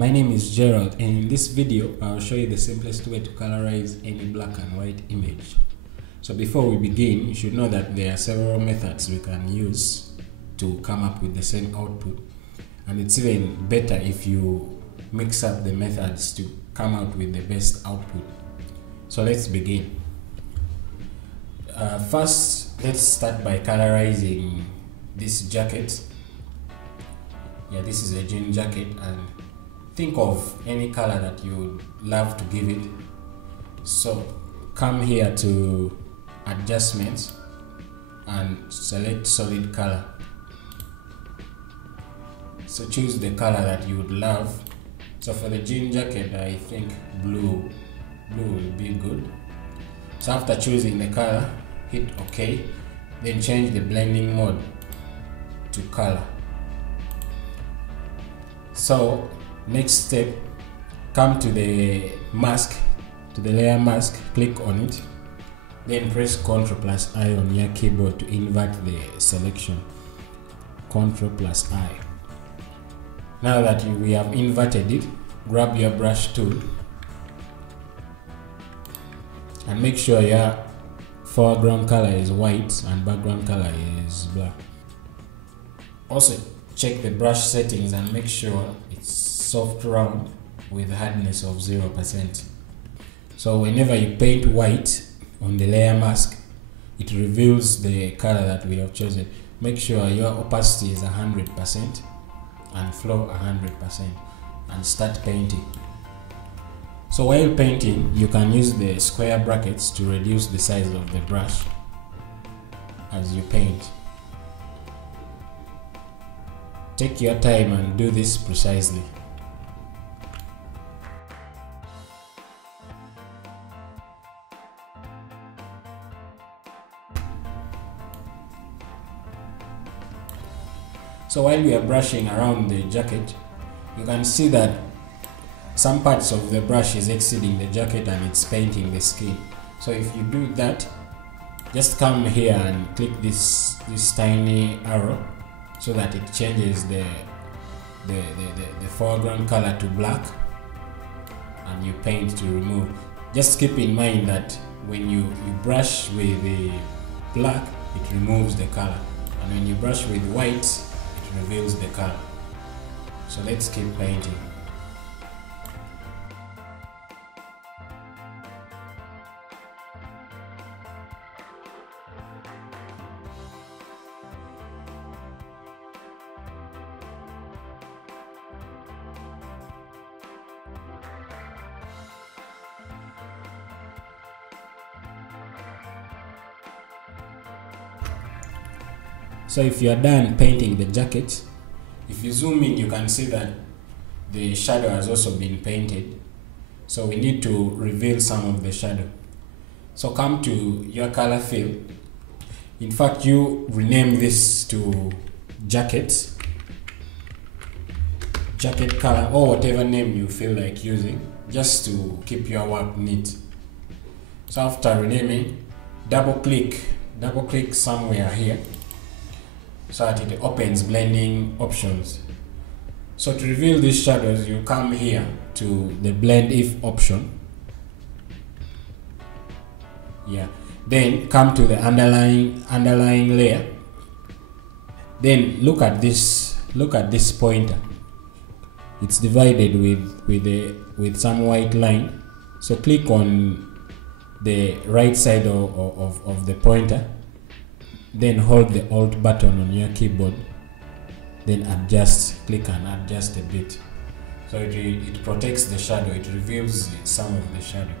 My name is Gerald, and in this video I'll show you the simplest way to colorize any black and white image. So before we begin, you should know that there are several methods we can use to come up with the same output, and it's even better if you mix up the methods to come out with the best output. So let's begin. First, let's start by colorizing this jacket. Yeah, this is a jean jacket, and think of any color that you would love to give it. So come here to adjustments and select solid color. So choose the color that you would love. So for the jean jacket, I think blue will be good. So after choosing the color, hit OK, then change the blending mode to color. So next step, come to the mask, to the layer mask, click on it, then press Ctrl+I on your keyboard to invert the selection. Ctrl+I. Now that we have inverted it, grab your brush tool and make sure your foreground color is white and background color is black. Also check the brush settings and make sure it's soft round with hardness of 0%. So whenever you paint white on the layer mask, it reveals the color that we have chosen. Make sure your opacity is 100% and flow 100%, and start painting. So while painting, you can use the square brackets to reduce the size of the brush as you paint. Take your time and do this precisely. So while we are brushing around the jacket, you can see that some parts of the brush is exceeding the jacket and it's painting the skin. So if you do that, just come here and click this tiny arrow so that it changes the foreground color to black, and you paint to remove. Just keep in mind that when you brush with the black, it removes the color, and when you brush with white, it reveals the color. So let's keep painting. So if you are done painting the jacket, if you zoom in, you can see that the shadow has also been painted. So we need to reveal some of the shadow. So come to your color fill. In fact, you rename this to jacket color, or whatever name you feel like using, just to keep your work neat. So after renaming, double click somewhere here, so that it opens blending options. So to reveal these shadows, you come here to the blend if option. Yeah. Then come to the underlying layer. Then look at this pointer. It's divided with some white line. So click on the right side of the pointer. Then hold the Alt button on your keyboard, then adjust, click and adjust a bit. So it protects the shadow, it reveals some of the shadow.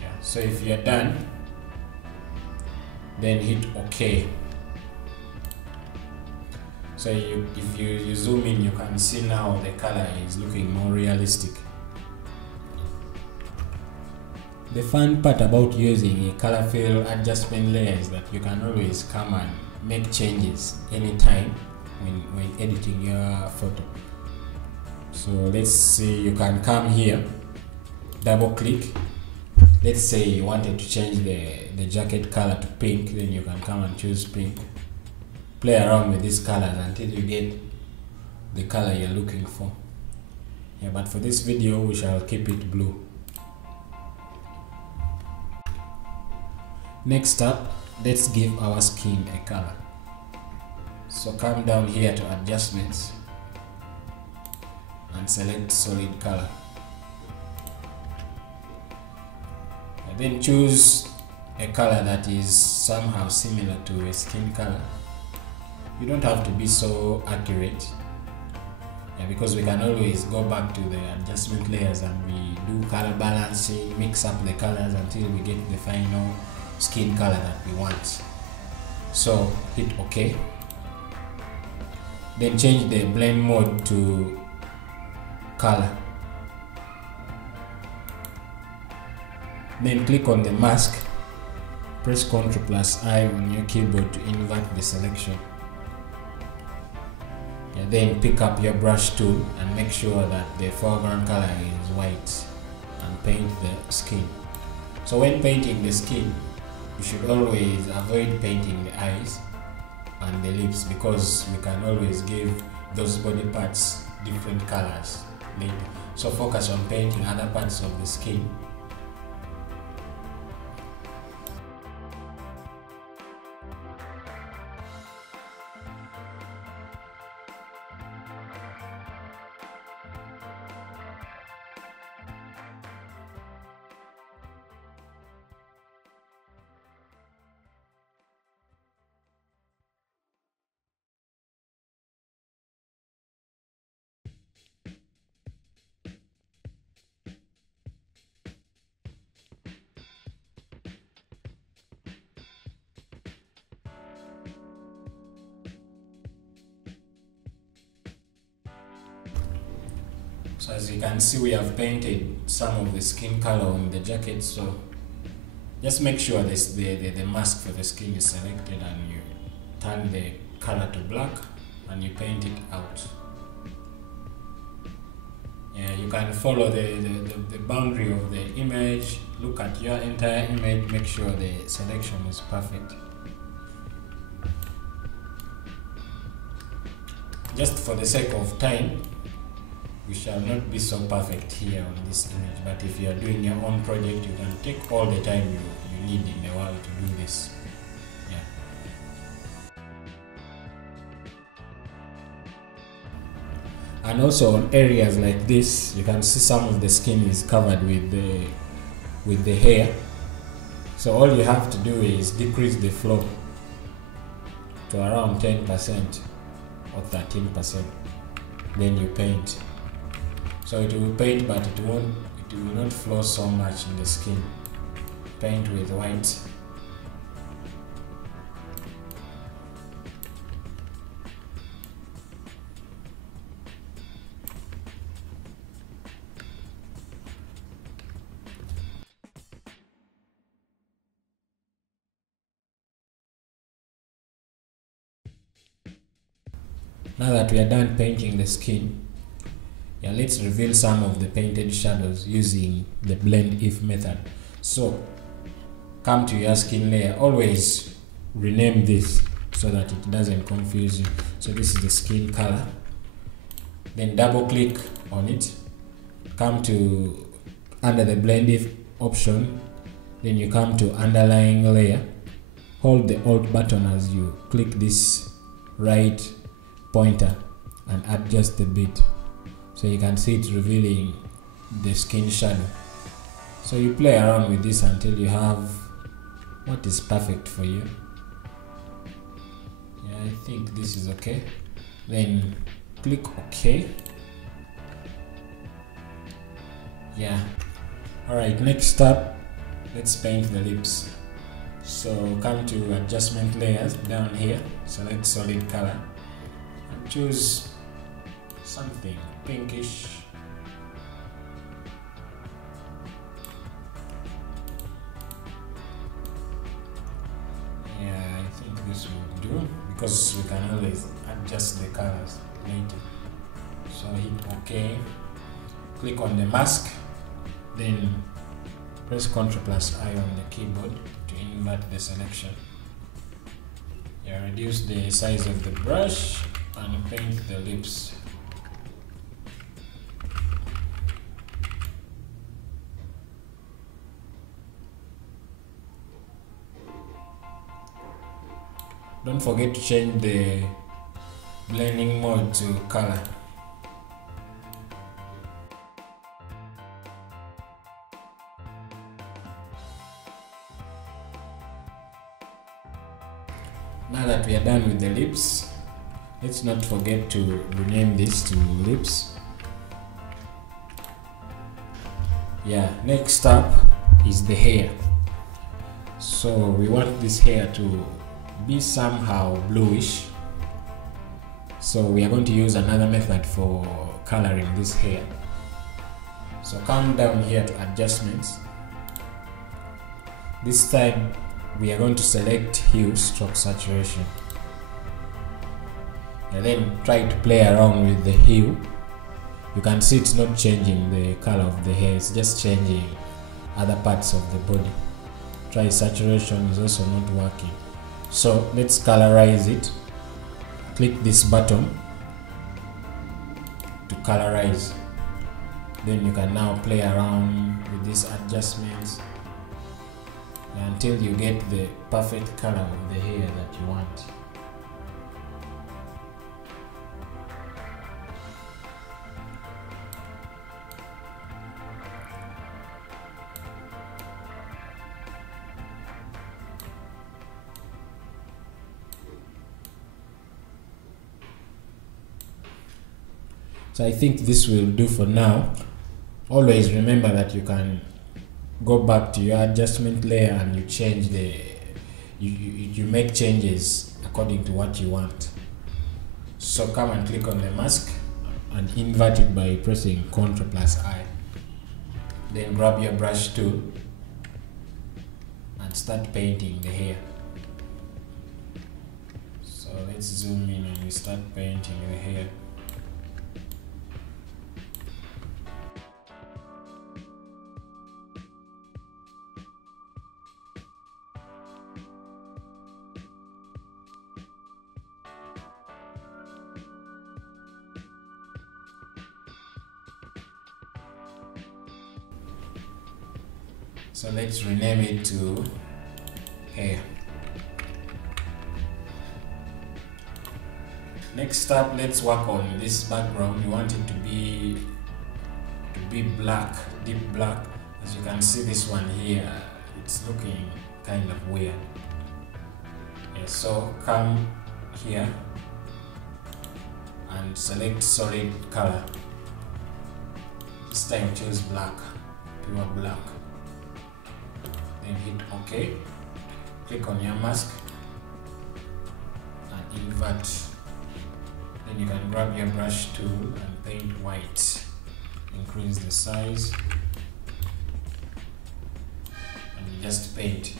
Yeah. So if you're done, then hit OK. So if you zoom in, you can see now the color is looking more realistic. The fun part about using a color fill adjustment layer is that you can always come and make changes anytime when editing your photo. So let's see, you can come here, double click. Let's say you wanted to change the jacket color to pink, then you can come and choose pink. Play around with these colors until you get the color you're looking for. Yeah, but for this video we shall keep it blue. Next up, let's give our skin a color. So come down here to adjustments and select solid color. And then choose a color that is somehow similar to a skin color. You don't have to be so accurate, because we can always go back to the adjustment layers and we do color balancing, mix up the colors until we get the final skin color that we want. So hit OK. Then change the blend mode to color. Then click on the mask. Press Ctrl+I on your keyboard to invert the selection. Then pick up your brush tool and make sure that the foreground color is white and paint the skin. So when painting the skin, you should always avoid painting the eyes and the lips, because we can always give those body parts different colors later. So focus on painting other parts of the skin. So as you can see, we have painted some of the skin color on the jacket, so just make sure the mask for the skin is selected and you turn the color to black and you paint it out. Yeah, you can follow the boundary of the image, look at your entire image, make sure the selection is perfect. Just for the sake of time, we shall not be so perfect here on this image, but if you are doing your own project, you can take all the time you need in the world to do this. Yeah. And also on areas like this, you can see some of the skin is covered with the hair. So all you have to do is decrease the flow to around 10% or 13%. Then you paint. So it will paint, but it will not flow so much in the skin. Paint with white. Now that we are done painting the skin, let's reveal some of the painted shadows using the blend if method. So come to your skin layer, always rename this so that it doesn't confuse you. So this is the skin color, then double click on it, come to under the blend if option, then you come to underlying layer, hold the Alt button as you click this right pointer and adjust the bit. So you can see it's revealing the skin shadow. So you play around with this until you have what is perfect for you. Yeah, I think this is okay. Then click OK. Yeah. Alright, next up, let's paint the lips. So come to adjustment layers down here, select solid color and choose something pinkish. Yeah, I think this will do because we can always adjust the colors later. So hit OK, click on the mask, then press Ctrl+I on the keyboard to invert the selection. Yeah, reduce the size of the brush and paint the lips. Don't forget to change the blending mode to color. Now that we are done with the lips, let's not forget to rename this to lips. Yeah, next up is the hair. So we want this hair to be somehow bluish. So we are going to use another method for coloring this hair. So come down here to adjustments. This time we are going to select hue stroke saturation, and then try to play around with the hue. You can see it's not changing the color of the hair, it's just changing other parts of the body. Try saturation, is also not working. So let's colorize it. Click this button to colorize. Then you can now play around with these adjustments until you get the perfect color of the hair that you want. So I think this will do for now. Always remember that you can go back to your adjustment layer and you change you make changes according to what you want. So come and click on the mask and invert it by pressing Ctrl+I. Then grab your brush tool and start painting the hair. So let's zoom in and we start painting the hair. So let's rename it to hair. Next up, let's work on this background. We want it to be black, deep black. As you can see, this one here, it's looking kind of weird. Yeah, so come here and select solid color. This time choose black, pure black. Then hit OK. Click on your mask and invert. Then you can grab your brush tool and paint white. Increase the size and you just paint.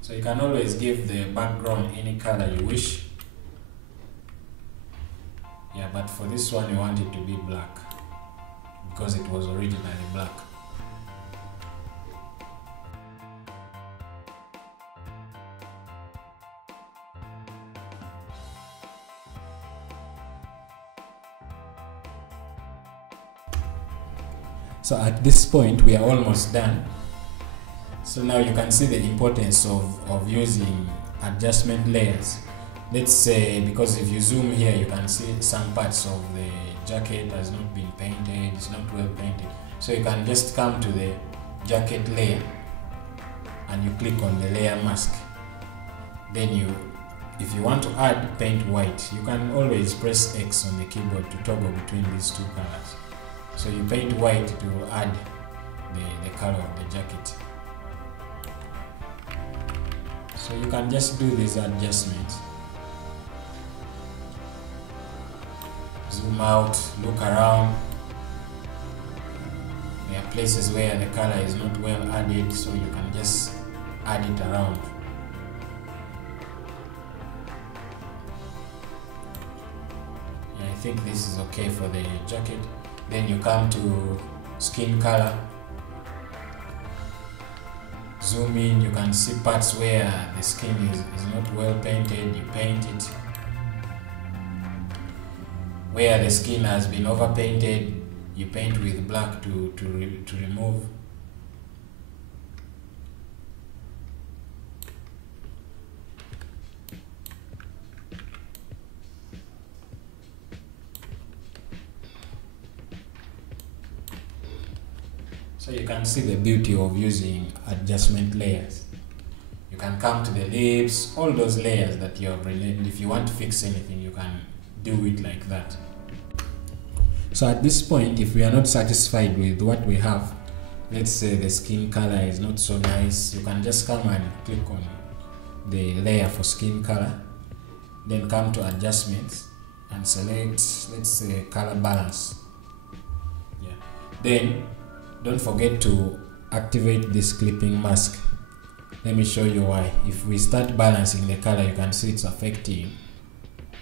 So you can always give the background any color you wish. Yeah, but for this one you want it to be black because it was originally black. So at this point we are almost done. So now you can see the importance of using adjustment layers. Let's say, because if you zoom here you can see some parts of the jacket has not been painted, it's not well painted. So you can just come to the jacket layer and you click on the layer mask. Then if you want to add paint white, you can always press X on the keyboard to toggle between these two colors. So you paint white to add the color of the jacket. So you can just do these adjustments. Zoom out, look around. There are places where the color is not well added, so you can just add it around. Yeah, I think this is okay for the jacket. Then you come to skin color, zoom in, you can see parts where the skin is not well painted, you paint it. Where the skin has been overpainted, you paint with black to remove. So you can see the beauty of using adjustment layers. You can come to the lips, all those layers that you have related. If you want to fix anything, you can do it like that. So at this point, if we are not satisfied with what we have, let's say the skin color is not so nice, you can just come and click on the layer for skin color, then come to adjustments and select, let's say, color balance. Yeah. Then don't forget to activate this clipping mask. Let me show you why. If we start balancing the color, you can see it's affecting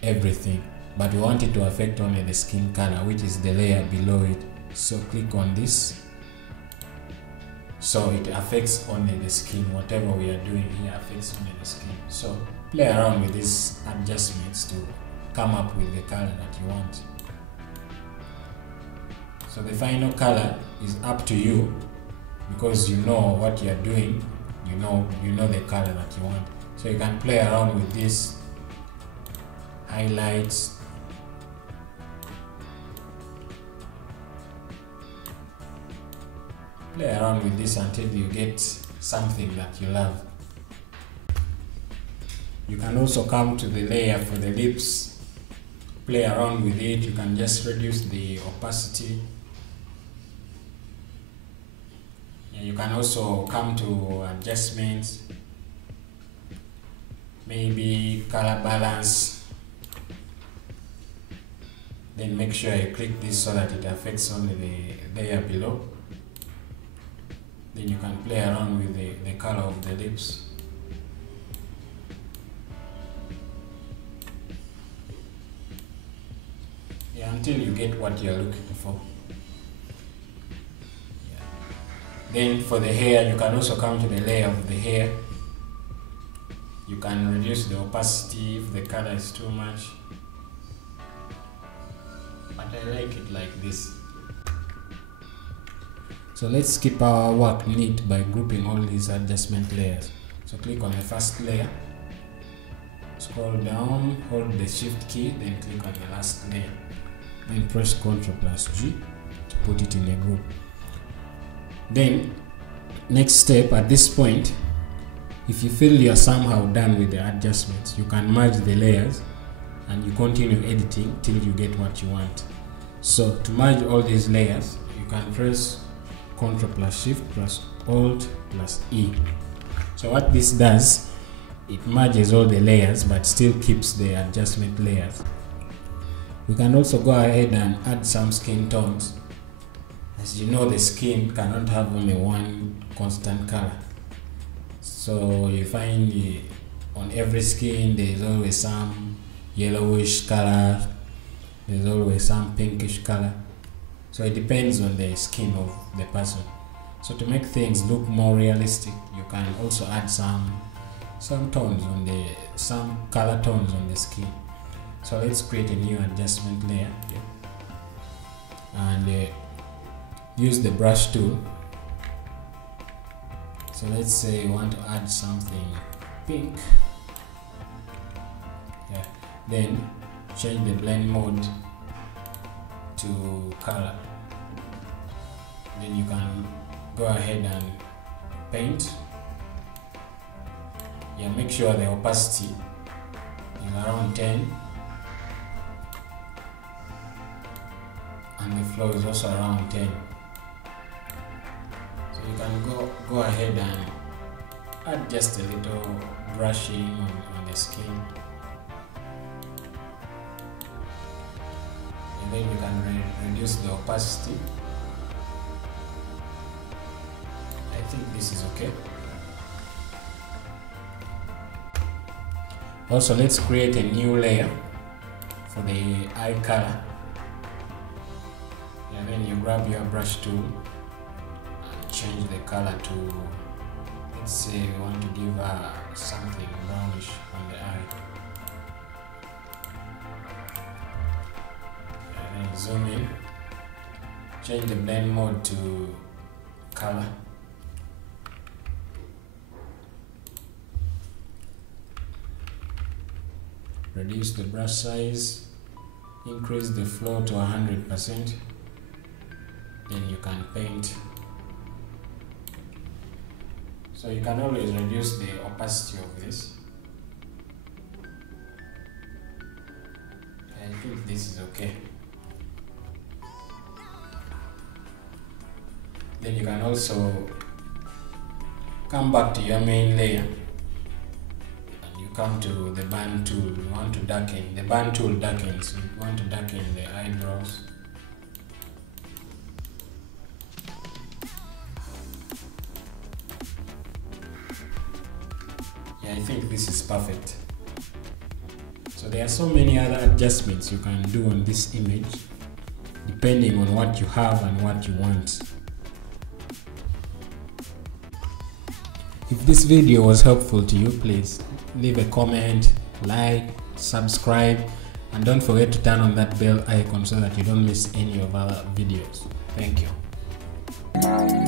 everything, but we want it to affect only the skin color, which is the layer below it. So click on this, so it affects only the skin. Whatever we are doing here affects only the skin. So play around with these adjustments to come up with the color that you want. So the final color is up to you, because you know what you are doing. You know the color that you want. So you can play around with this highlights. Play around with this until you get something that you love. You can also come to the layer for the lips, play around with it. You can just reduce the opacity. You can also come to adjustments, maybe color balance, then make sure you click this so that it affects only the layer below. Then you can play around with the color of the lips. Yeah, until you get what you're looking for. Then for the hair, you can also come to the layer of the hair. You can reduce the opacity if the color is too much, but I like it like this. So let's keep our work neat by grouping all these adjustment layers. So click on the first layer, scroll down, hold the shift key, then click on the last layer, then press Ctrl+G to put it in a group. Then next step, at this point, if you feel you are somehow done with the adjustments, you can merge the layers and you continue editing till you get what you want. So to merge all these layers, you can press Ctrl+Shift+Alt+E. So what this does, it merges all the layers but still keeps the adjustment layers. We can also go ahead and add some skin tones. As you know, the skin cannot have only one constant color. So you find on every skin there is always some yellowish color, there's always some pinkish color. So it depends on the skin of the person. So to make things look more realistic, you can also add some tones on some color tones on the skin. So let's create a new adjustment layer here. And use the brush tool. So let's say you want to add something pink. Yeah. Then change the blend mode to color. Then you can go ahead and paint. Yeah, make sure the opacity is around 10 and the flow is also around 10. So you can go ahead and add just a little brushing on the skin, and then you can reduce the opacity. I think this is okay. Also, let's create a new layer for the eye color. And then you grab your brush tool and change the color to, let's say we want to give something brownish on the eye. And then zoom in, change the blend mode to color. Reduce the brush size, increase the flow to 100%. Then you can paint So you can always reduce the opacity of this. I think this is okay. Then you can also come back to your main layer and you come to the burn tool. You want to darken, the burn tool darkens, you want to darken the eyebrows. Yeah, I think this is perfect. So there are so many other adjustments you can do on this image depending on what you have and what you want. If this video was helpful to you, please leave a comment, like, subscribe, and don't forget to turn on that bell icon so that you don't miss any of our videos. Thank you.